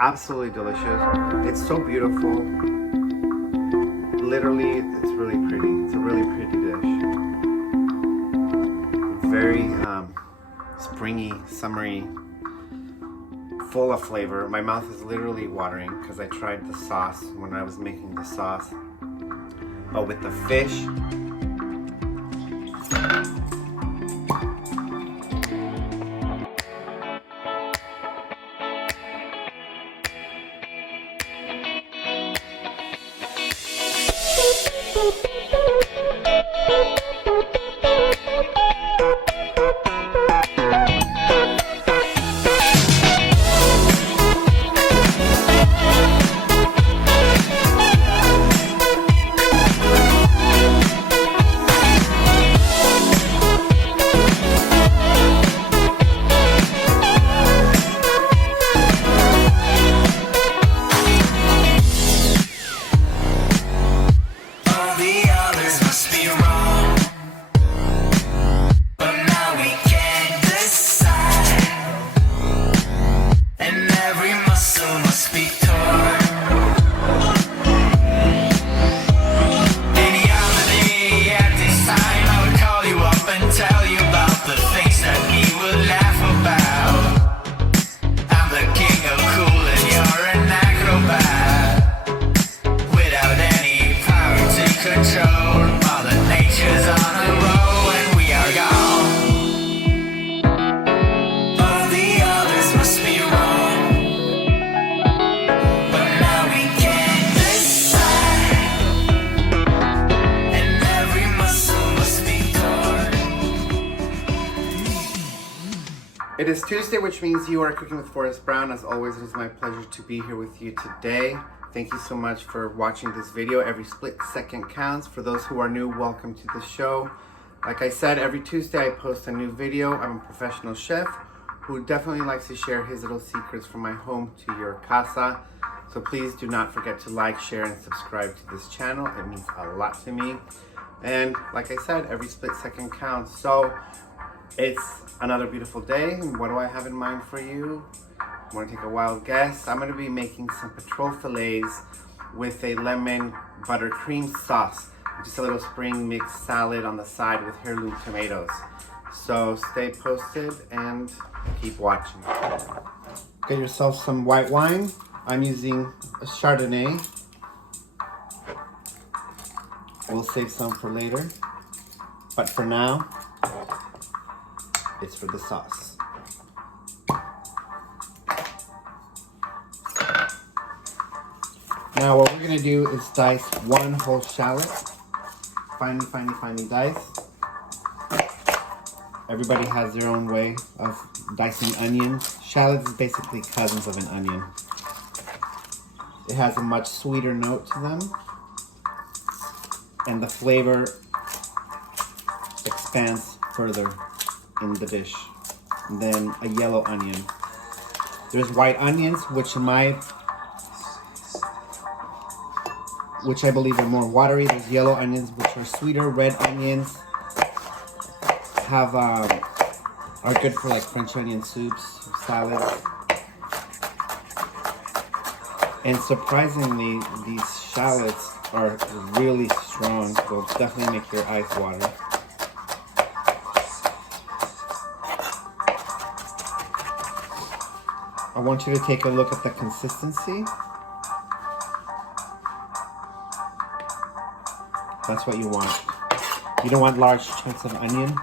Absolutely delicious. It's so beautiful. Literally, it's really pretty. It's a really pretty dish. Very springy, summery, full of flavor. My mouth is literally watering because I tried the sauce when I was making the sauce. But with the fish, it is Tuesday, which means you are cooking with Forrest Brown. As always, it is my pleasure to be here with you today. Thank you so much for watching this video. Every split second counts. For those who are new, welcome to the show. Like I said, every Tuesday I post a new video. I'm a professional chef who definitely likes to share his little secrets from my home to your casa. So please do not forget to like, share, and subscribe to this channel. It means a lot to me. And like I said, every split second counts. So it's another beautiful day. What do I have in mind for you? Want to take a wild guess? I'm going to be making some petrol fillets with a lemon buttercream sauce. Just a little spring mix salad on the side with heirloom tomatoes. So stay posted and keep watching. Get yourself some white wine. I'm using a Chardonnay. We'll save some for later. But for now, it's for the sauce. Now what we're gonna do is dice one whole shallot. Finely diced. Everybody has their own way of dicing onions. Shallots is basically cousins of an onion. It has a much sweeter note to them. And the flavor expands further in the dish than a yellow onion. There's white onions, which I believe are more watery. There's yellow onions, which are sweeter. Red onions are good for like French onion soups, salads. And surprisingly, these shallots are really strong. They'll definitely make your eyes water. I want you to take a look at the consistency. That's what you want. You don't want large chunks of onion.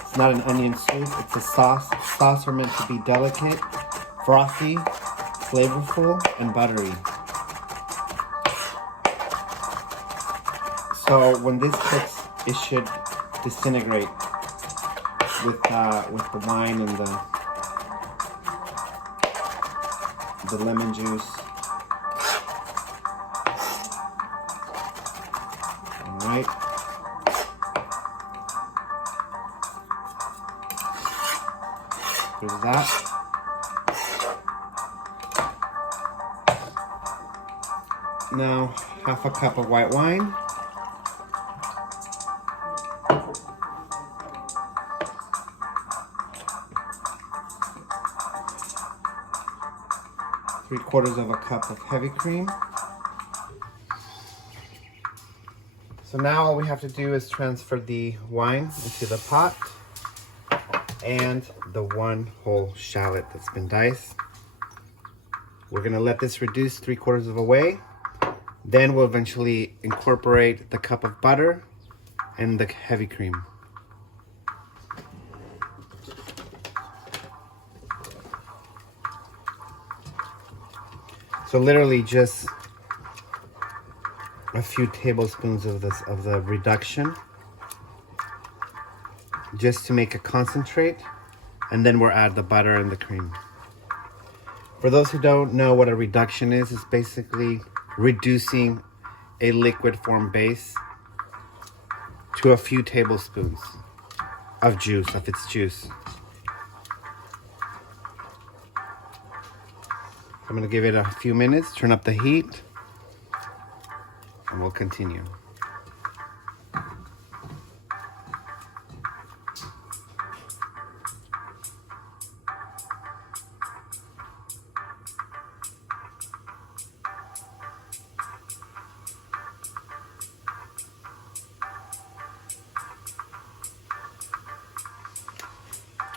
It's not an onion soup, it's a sauce. Sauce are meant to be delicate, frothy, flavorful, and buttery. So when this cooks, it should disintegrate with the wine and the lemon juice. All right. There's that. Now, half a cup of white wine. 3 3/4 of a cup of heavy cream. So now all we have to do is transfer the wine into the pot and the 1 whole shallot that's been diced. We're gonna let this reduce 3/4 of a way. Then we'll eventually incorporate the cup of butter and the heavy cream. So literally just a few tablespoons of the reduction, just to make a concentrate, and then we'll add the butter and the cream. For those who don't know what a reduction is, it's basically reducing a liquid form base to a few tablespoons of its juice. I'm gonna give it a few minutes, turn up the heat, and we'll continue.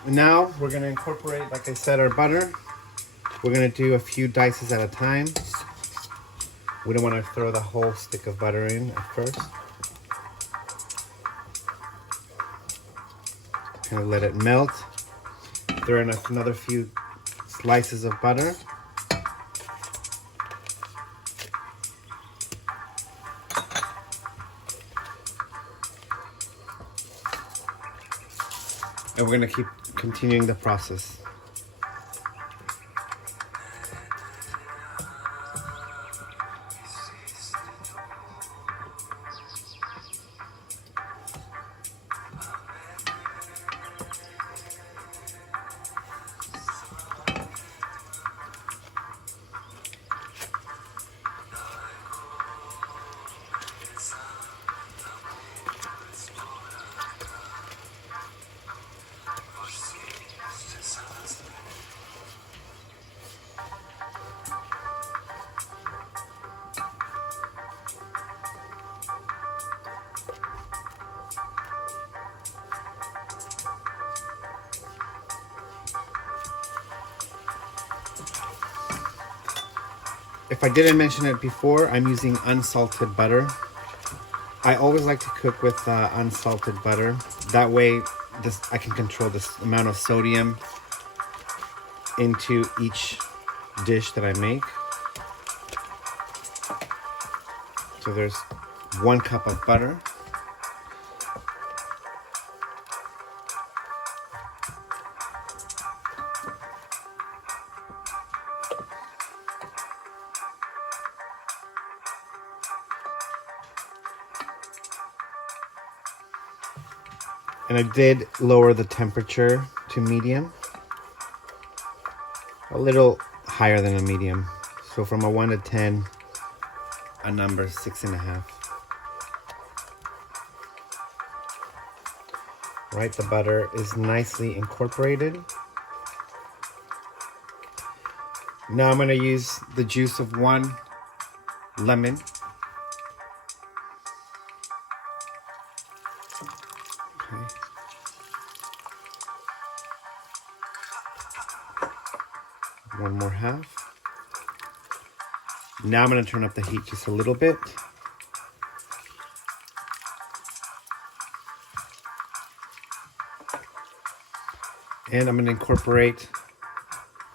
Now we're gonna incorporate, like I said, our butter. We're gonna do a few dices at a time. We don't want to throw the whole stick of butter in at first. Kind of let it melt. Throw in another few slices of butter. And we're gonna keep continuing the process. If I didn't mention it before, I'm using unsalted butter. I always like to cook with unsalted butter. That way, I can control this amount of sodium into each dish that I make. So there's 1 cup of butter. And I did lower the temperature to medium. A little higher than a medium. So from a 1 to 10, a number 6.5. Right, the butter is nicely incorporated. Now I'm gonna use the juice of 1 lemon. Okay. One more half. Now I'm going to turn up the heat just a little bit. And I'm going to incorporate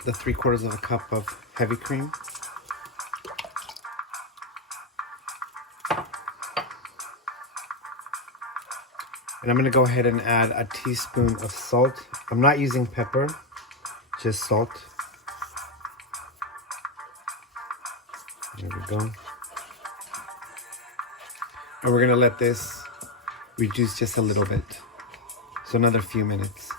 the 3/4 of a cup of heavy cream. And I'm going to go ahead and add a teaspoon of salt. I'm not using pepper, just salt. There we go. And we're going to let this reduce just a little bit. So another few minutes.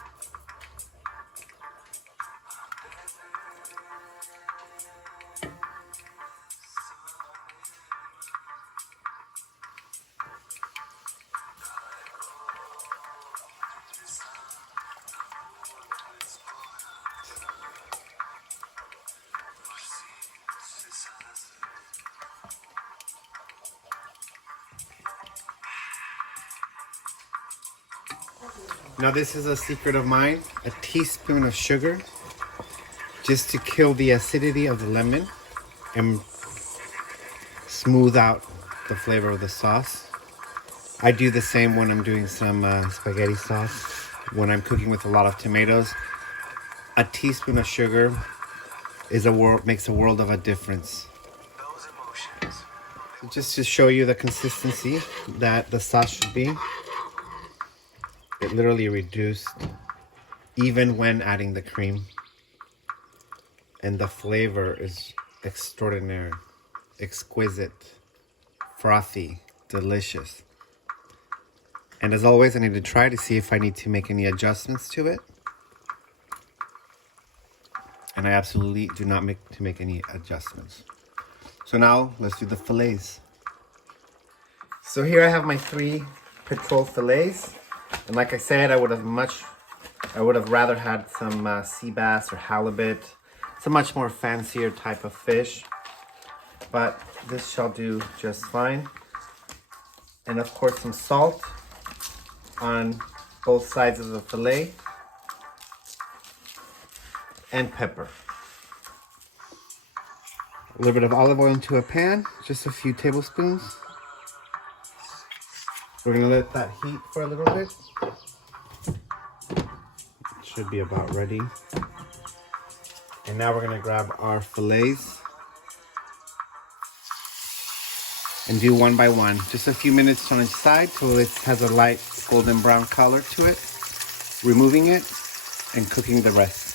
Now this is a secret of mine. A teaspoon of sugar, just to kill the acidity of the lemon and smooth out the flavor of the sauce. I do the same when I'm doing some spaghetti sauce. When I'm cooking with a lot of tomatoes, a teaspoon of sugar makes a world of a difference. So just to show you the consistency that the sauce should be, it literally reduced even when adding the cream. And the flavor is extraordinary, exquisite, frothy, delicious. And as always, I need to try to see if I need to make any adjustments to it. And I absolutely do not make any adjustments. So now let's do the fillets. So here I have my 3 petrol fillets. And like I said, I would have rather had some sea bass or halibut. It's a much more fancier type of fish, but this shall do just fine. And of course some salt on both sides of the fillet, and pepper. A little bit of olive oil into a pan, just a few tablespoons. We're gonna let that heat for a little bit. It should be about ready. And now we're gonna grab our fillets and do one by one. Just a few minutes on each side till it has a light golden brown color to it. Removing it and cooking the rest.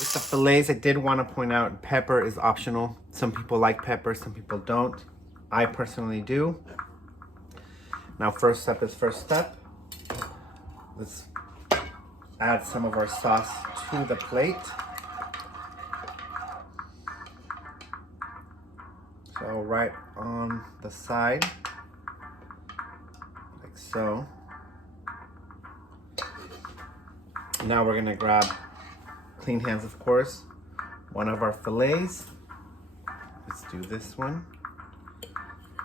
With the fillets, I did want to point out pepper is optional. Some people like pepper, some people don't. I personally do. Now first step is first step. Let's add some of our sauce to the plate. So right on the side, like so. Now we're gonna grab, clean hands of course, one of our fillets. Let's do this one.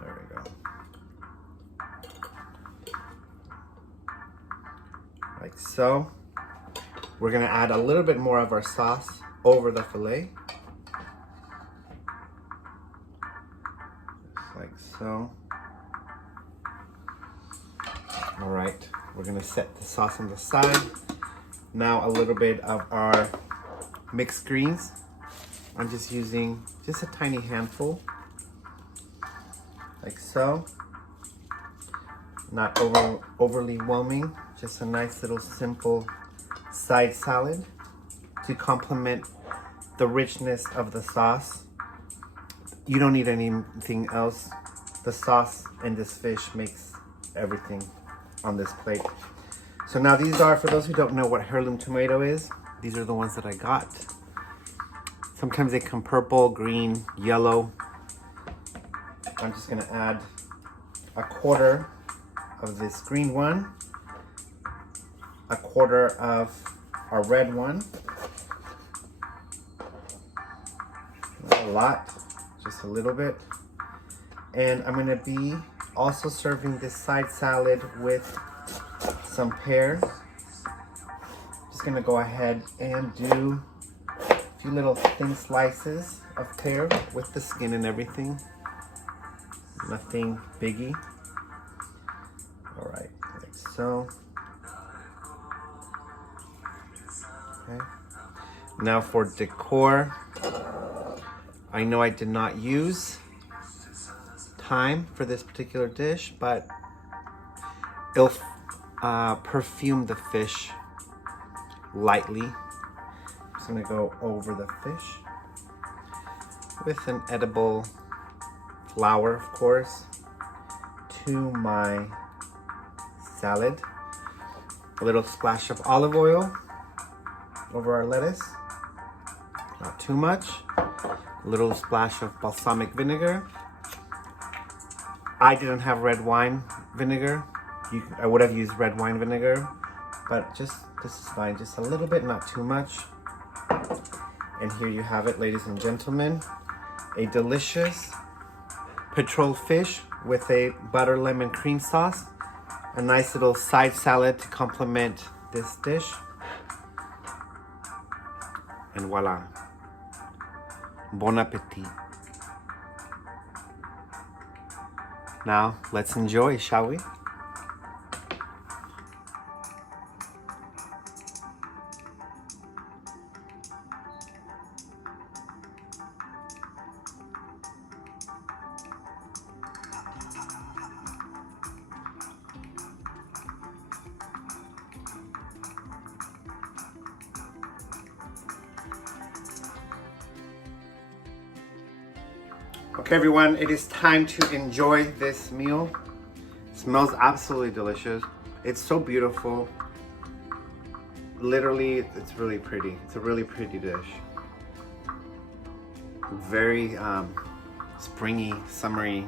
There we go. Like so. We're gonna add a little bit more of our sauce over the fillet. Just like so. All right, we're gonna set the sauce on the side. Now a little bit of our mixed greens. I'm just using just a tiny handful, like so. Not overly whelming, just a nice little simple side salad to complement the richness of the sauce. You don't need anything else. The sauce and this fish makes everything on this plate. So now these are, for those who don't know what heirloom tomato is, these are the ones that I got. Sometimes they come purple, green, yellow. I'm just gonna add a quarter of this green one, a quarter of our red one. Not a lot, just a little bit. And I'm gonna be also serving this side salad with some pears. Just gonna go ahead and do a few little thin slices of pear with the skin and everything. Nothing biggie. All right, like so. Okay. Now for decor, I know I did not use thyme for this particular dish, but it'll perfume the fish lightly. I'm just gonna go over the fish with an edible flour, of course, to my salad. A little splash of olive oil over our lettuce, not too much. A little splash of balsamic vinegar. I didn't have red wine vinegar. I would have used red wine vinegar, but this is fine. Just a little bit, not too much. And here you have it, ladies and gentlemen. A delicious petrol fish with a butter lemon cream sauce. A nice little side salad to complement this dish. And voila. Bon appetit. Now, let's enjoy, shall we? Okay, everyone, it is time to enjoy this meal. It smells absolutely delicious. It's so beautiful. Literally, it's really pretty. It's a really pretty dish. Very springy, summery,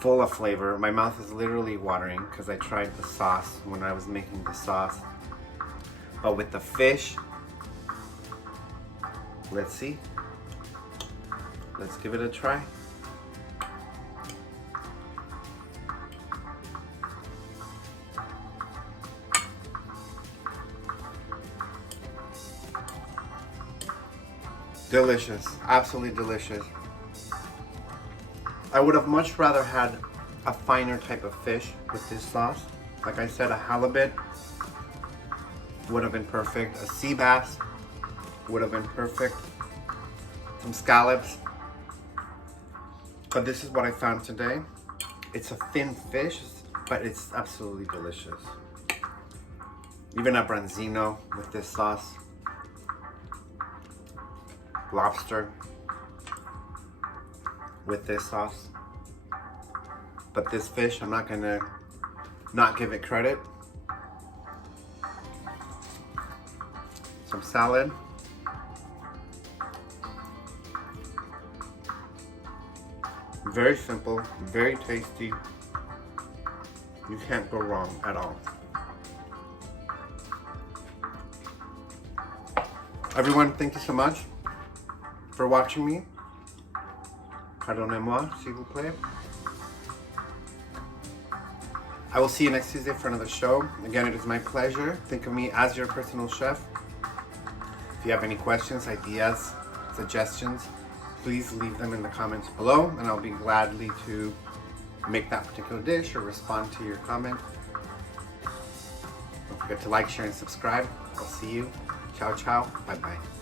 full of flavor. My mouth is literally watering because I tried the sauce when I was making the sauce. But with the fish, let's see. Let's give it a try. Delicious, absolutely delicious. I would have much rather had a finer type of fish with this sauce. Like I said, a halibut would have been perfect. A sea bass would have been perfect. Some scallops. But this is what I found today. It's a thin fish, but it's absolutely delicious. Even a branzino with this sauce. Lobster with this sauce. But this fish, I'm not gonna not give it credit. Some salad. Very simple, very tasty. You can't go wrong at all. Everyone, thank you so much for watching me. Pardonnez-moi, s'il vous plaît. I will see you next Tuesday for another show. Again, it is my pleasure. Think of me as your personal chef. If you have any questions, ideas, suggestions, please leave them in the comments below, and I'll be gladly to make that particular dish or respond to your comment. Don't forget to like, share, and subscribe. I'll see you. Ciao, ciao. Bye-bye.